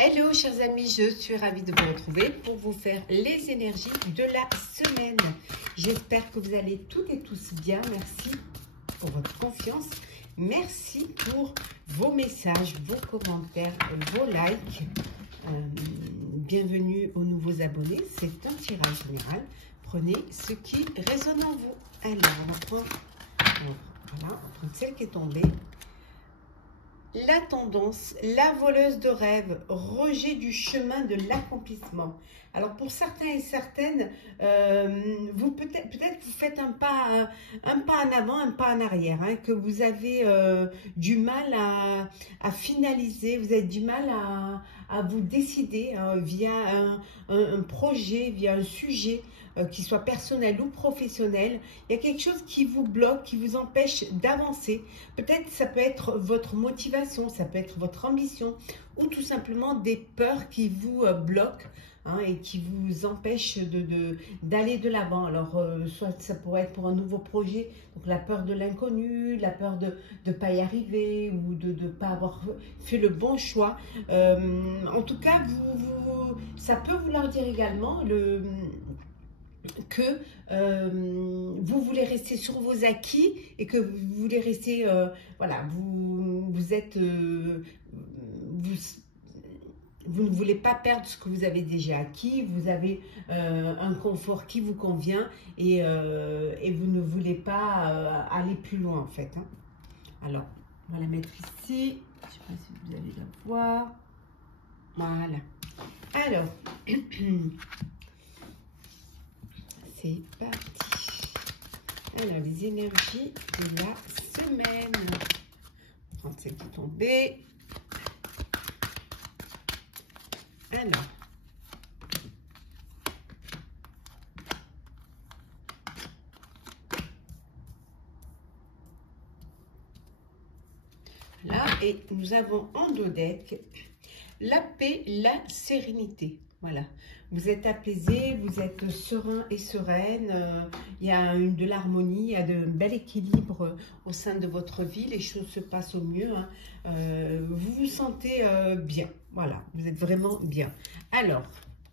Hello chers amis, je suis ravie de vous retrouver pour vous faire les énergies de la semaine. J'espère que vous allez toutes et tous bien. Merci pour votre confiance. Merci pour vos messages, vos commentaires, vos likes. Bienvenue aux nouveaux abonnés. C'est un tirage général. Prenez ce qui résonne en vous. Alors, on va prendre celle qui est tombée. La tendance, la voleuse de rêve, rejet du chemin de l'accomplissement. Alors pour certains et certaines, vous peut-être vous faites un pas en avant, un pas en arrière, hein, que vous avez du mal à finaliser, vous avez du mal à vous décider via un projet, via un sujet. Qu'il soit personnel ou professionnel, il y a quelque chose qui vous bloque, qui vous empêche d'avancer. Peut-être ça peut être votre motivation, ça peut être votre ambition ou tout simplement des peurs qui vous bloquent et qui vous empêchent d'aller de l'avant. Alors, soit ça pourrait être pour un nouveau projet, donc la peur de l'inconnu, la peur de ne pas y arriver ou de ne pas avoir fait le bon choix. En tout cas, ça peut vouloir dire également que vous voulez rester sur vos acquis et que vous voulez rester, voilà, vous ne voulez pas perdre ce que vous avez déjà acquis, vous avez un confort qui vous convient et vous ne voulez pas aller plus loin en fait. Hein. Alors, on va la mettre ici, je ne sais pas si vous allez la voir, voilà. Alors, c'est parti. Alors, les énergies de la semaine. 35 qui est tombé. Alors. Là, et nous avons en dos deck la paix, la sérénité. Voilà, vous êtes apaisé, vous êtes serein et sereine, il y a de l'harmonie, il y a de bel équilibre au sein de votre vie, les choses se passent au mieux, hein. Vous vous sentez bien, voilà, vous êtes vraiment bien. Alors,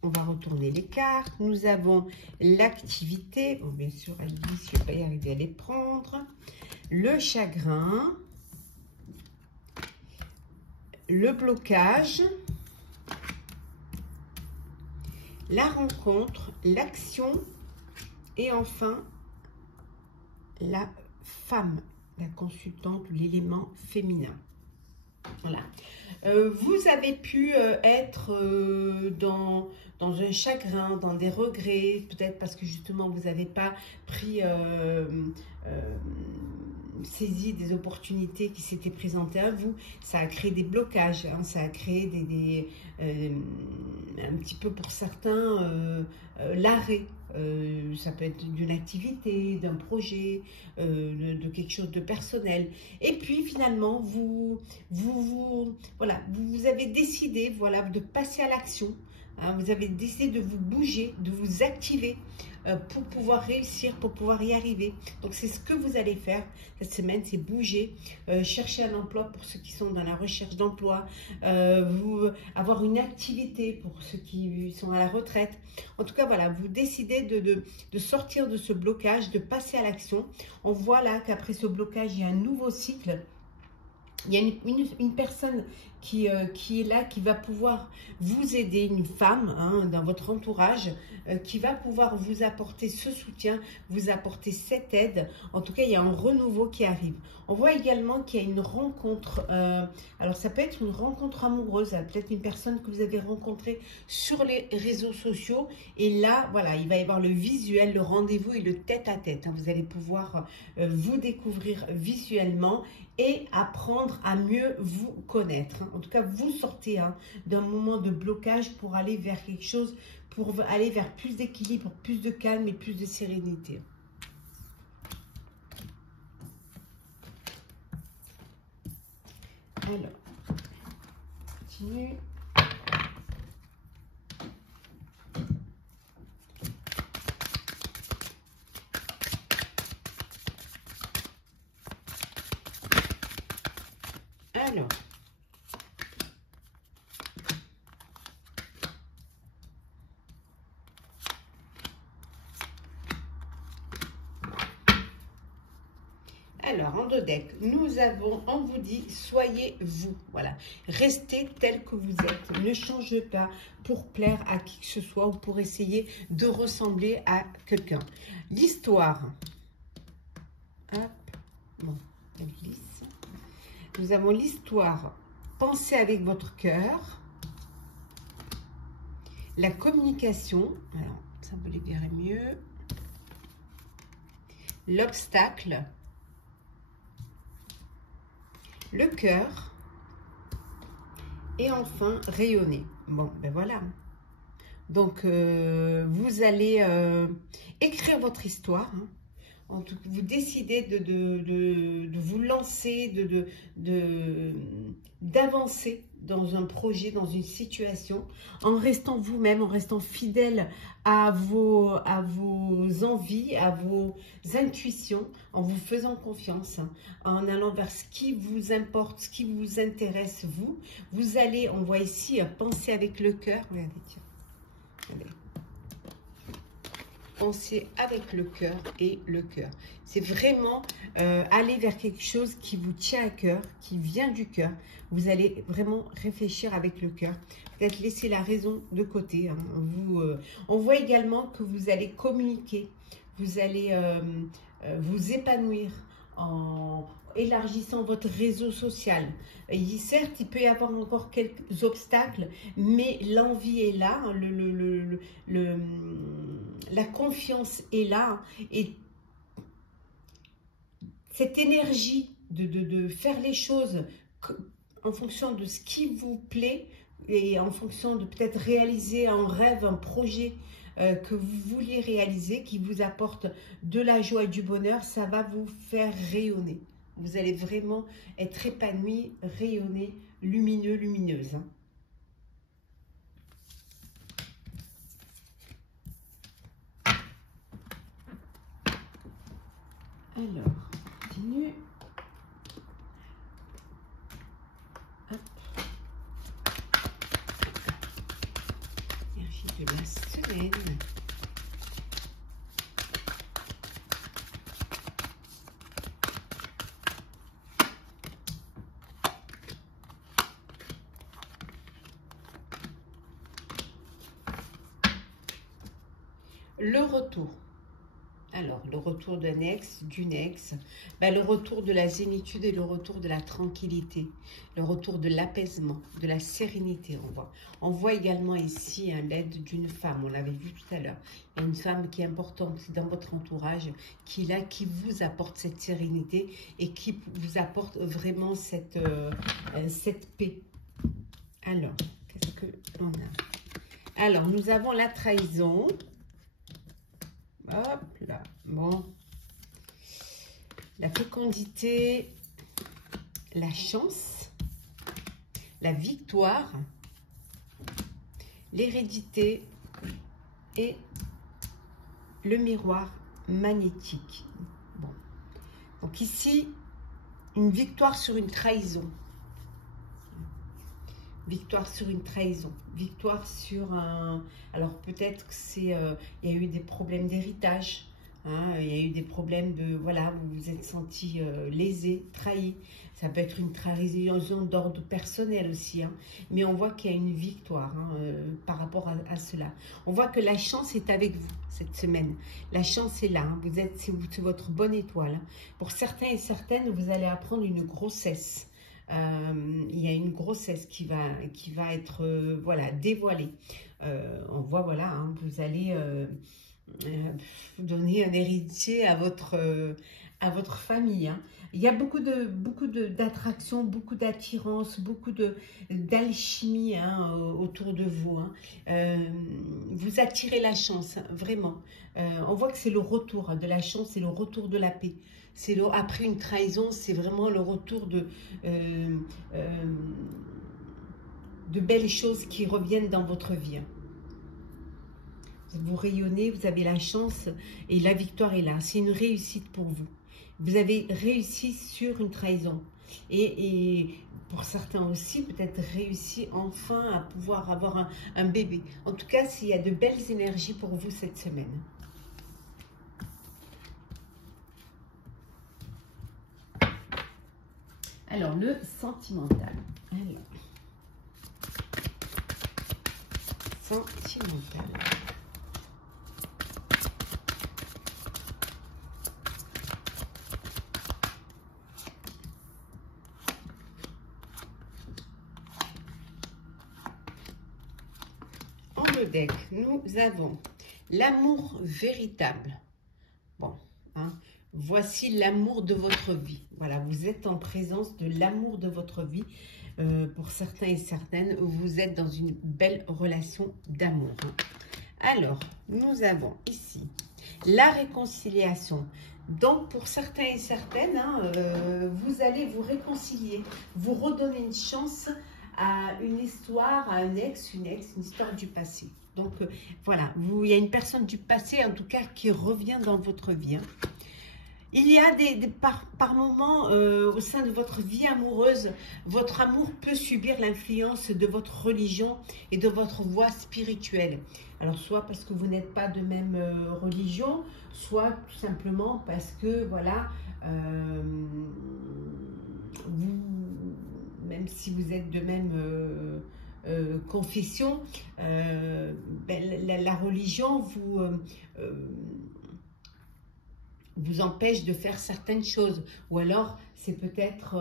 on va retourner les cartes, nous avons l'activité, bon, bien sûr, elle dit si je ne vais pas y arriver à les prendre, le chagrin, le blocage, la rencontre, l'action et enfin la femme, la consultante ou l'élément féminin. Voilà. Vous avez pu être dans un chagrin, dans des regrets, peut-être parce que justement vous n'avez pas pris saisi des opportunités qui s'étaient présentées à vous. Ça a créé des blocages, hein, ça a créé un petit peu pour certains l'arrêt. Ça peut être d'une activité, d'un projet, de quelque chose de personnel. Et puis finalement, vous avez décidé, voilà, de passer à l'action. Hein, vous avez décidé de vous bouger, de vous activer pour pouvoir réussir, pour pouvoir y arriver. Donc c'est ce que vous allez faire cette semaine, c'est bouger, chercher un emploi pour ceux qui sont dans la recherche d'emploi, avoir une activité pour ceux qui sont à la retraite. En tout cas, voilà, vous décidez de sortir de ce blocage, de passer à l'action. On voit là qu'après ce blocage, il y a un nouveau cycle. Il y a une personne qui est là, qui va pouvoir vous aider, une femme hein, dans votre entourage, qui va pouvoir vous apporter ce soutien, vous apporter cette aide. En tout cas, il y a un renouveau qui arrive. On voit également qu'il y a une rencontre, alors ça peut être une rencontre amoureuse, peut-être une personne que vous avez rencontrée sur les réseaux sociaux. Et là, voilà, il va y avoir le visuel, le rendez-vous et le tête-à-tête. Hein. Vous allez pouvoir vous découvrir visuellement et apprendre à mieux vous connaître. En tout cas, vous sortez d'un moment de blocage pour aller vers quelque chose, pour aller vers plus d'équilibre, plus de calme et plus de sérénité. Alors, continue. Alors, Alors, en deux decks, on vous dit, soyez vous. Voilà. Restez tel que vous êtes. Ne changez pas pour plaire à qui que ce soit ou pour essayer de ressembler à quelqu'un. L'histoire. Hop. Bon, elle glisse. Nous avons l'histoire. Pensez avec votre cœur. La communication. Alors, ça vous les verrez mieux. L'obstacle. Le cœur. Et enfin, rayonner. Bon, ben voilà. Donc, vous allez écrire votre histoire. Hein. En tout cas, vous décidez de vous lancer, d'avancer dans un projet, dans une situation, en restant vous-même, en restant fidèle à vos envies, à vos intuitions, en vous faisant confiance, hein, en allant vers ce qui vous importe, ce qui vous intéresse, vous. Vous allez, on voit ici, penser avec le cœur. Regardez, tiens. Regardez. Pensez avec le cœur et le cœur. C'est vraiment aller vers quelque chose qui vous tient à cœur, qui vient du cœur. Vous allez vraiment réfléchir avec le cœur. Peut-être laisser la raison de côté. Hein. On voit également que vous allez communiquer. Vous allez vous épanouir en élargissant votre réseau social. Certes, il peut y avoir encore quelques obstacles, mais l'envie est là, la confiance est là, et cette énergie de faire les choses en fonction de ce qui vous plaît et en fonction de peut-être réaliser un rêve, un projet que vous vouliez réaliser, qui vous apporte de la joie et du bonheur, ça va vous faire rayonner. Vous allez vraiment être épanoui, rayonner, lumineux, lumineuse. Hein. Alors, on continue. Hop. Énergie de la semaine. Le retour. Alors, le retour d'un ex, d'une ex, ben, le retour de la zénitude et le retour de la tranquillité, le retour de l'apaisement, de la sérénité, on voit. On voit également ici l'aide d'une femme, on l'avait vu tout à l'heure. Il y a une femme qui est importante dans votre entourage, qui est là, qui vous apporte cette sérénité et qui vous apporte vraiment cette paix. Alors, qu'est-ce que l'on a? Alors, nous avons la trahison. Hop là, bon. La fécondité, la chance, la victoire, l'hérédité et le miroir magnétique. Bon. Donc ici, une victoire sur une trahison. Victoire sur une trahison, victoire sur un... Alors peut-être que c'est... il y a eu des problèmes d'héritage, hein, il y a eu des problèmes de... Voilà, vous vous êtes senti lésé, trahi. Ça peut être une trahison d'ordre personnel aussi, hein, mais on voit qu'il y a une victoire hein, par rapport à cela. On voit que la chance est avec vous cette semaine. La chance est là, hein, c'est votre bonne étoile. Hein. Pour certains et certaines, vous allez apprendre une grossesse. Il y a une grossesse qui va être voilà, dévoilée. On voit, voilà, hein, vous allez donner un héritier à votre famille. Hein. Il y a beaucoup d'attraction, beaucoup d'attirance, beaucoup d'alchimie hein, autour de vous. Hein. Vous attirez la chance, hein, vraiment. On voit que c'est le retour de la chance, c'est le retour de la paix. Après une trahison, c'est vraiment le retour de belles choses qui reviennent dans votre vie. Vous rayonnez, vous avez la chance et la victoire est là. C'est une réussite pour vous. Vous avez réussi sur une trahison. Et pour certains aussi, peut-être réussi enfin à pouvoir avoir un bébé. En tout cas, s'il y a de belles énergies pour vous cette semaine. Alors, le sentimental. Alors, sentimental. En le deck, nous avons l'amour véritable. Bon, hein, voici l'amour de votre vie. Voilà, vous êtes en présence de l'amour de votre vie. Pour certains et certaines, vous êtes dans une belle relation d'amour. Alors, nous avons ici la réconciliation. Donc, pour certains et certaines, hein, vous allez vous réconcilier, vous redonner une chance à une histoire, à un ex, une histoire du passé. Donc, voilà, il y a une personne du passé, en tout cas, qui revient dans votre vie. Hein. Il y a par moments, au sein de votre vie amoureuse, votre amour peut subir l'influence de votre religion et de votre voie spirituelle. Alors, soit parce que vous n'êtes pas de même religion, soit tout simplement parce que, voilà, même si vous êtes de même confession, la religion vous empêche de faire certaines choses, ou alors c'est peut-être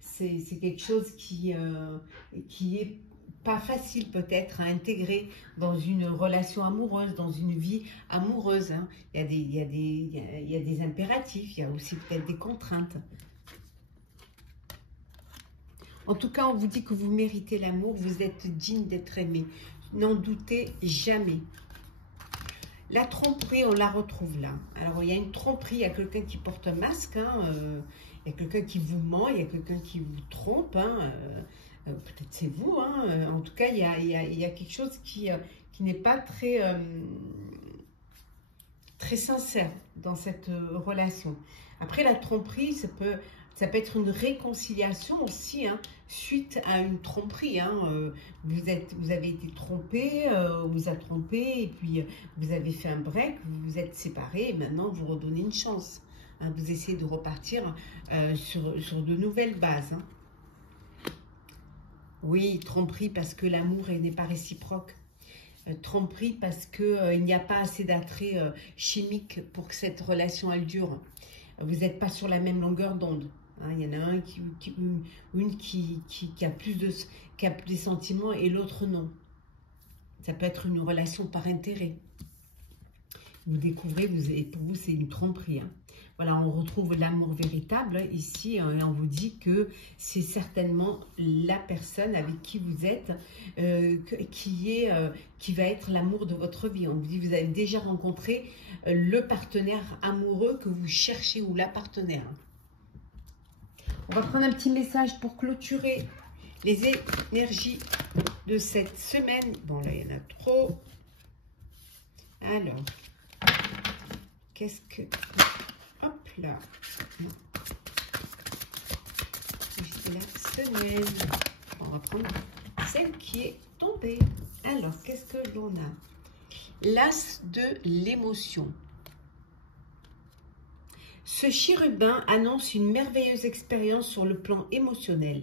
c'est quelque chose qui est pas facile peut-être à intégrer dans une relation amoureuse, dans une vie amoureuse. Hein. Il y a des impératifs, il y a aussi peut-être des contraintes. En tout cas, on vous dit que vous méritez l'amour, vous êtes digne d'être aimé. N'en doutez jamais. La tromperie, on la retrouve là. Alors, il y a une tromperie, il y a quelqu'un qui porte un masque, hein, il y a quelqu'un qui vous ment, il y a quelqu'un qui vous trompe, hein, peut-être c'est vous, hein, en tout cas, il y a quelque chose qui n'est pas très, très sincère dans cette relation. Après, la tromperie, ça peut être une réconciliation aussi, hein, suite à une tromperie. Hein, vous avez été trompé, on vous a trompé, et puis vous avez fait un break, vous vous êtes séparés, et maintenant vous redonnez une chance. Hein, vous essayez de repartir sur de nouvelles bases. Hein. Oui, tromperie parce que l'amour n'est pas réciproque. Tromperie parce qu'il n'y a pas assez d'attrait chimique pour que cette relation elle dure. Vous n'êtes pas sur la même longueur d'onde. Hein, il y en a un qui a qui a des sentiments et l'autre non. Ça peut être une relation par intérêt. Vous découvrez, pour vous c'est une tromperie. Hein. Voilà, on retrouve l'amour véritable ici, hein, et on vous dit que c'est certainement la personne avec qui vous êtes qui va être l'amour de votre vie. On vous dit que vous avez déjà rencontré le partenaire amoureux que vous cherchez ou la partenaire. On va prendre un petit message pour clôturer les énergies de cette semaine. Bon, là, il y en a trop. Alors, qu'est-ce que... Hop là. C'est la semaine. On va prendre celle qui est tombée. Alors, qu'est-ce que l'on a? L'as de l'émotion. Ce chérubin annonce une merveilleuse expérience sur le plan émotionnel.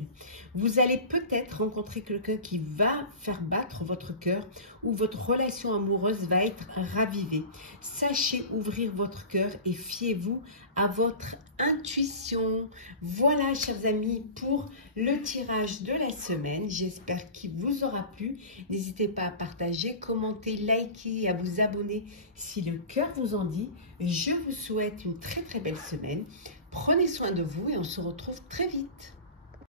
Vous allez peut-être rencontrer quelqu'un qui va faire battre votre cœur ou votre relation amoureuse va être ravivée. Sachez ouvrir votre cœur et fiez-vous à votre intuition. Voilà, chers amis, pour le tirage de la semaine. J'espère qu'il vous aura plu. N'hésitez pas à partager, commenter, liker et à vous abonner si le cœur vous en dit. Je vous souhaite une très très belle semaine. Prenez soin de vous et on se retrouve très vite.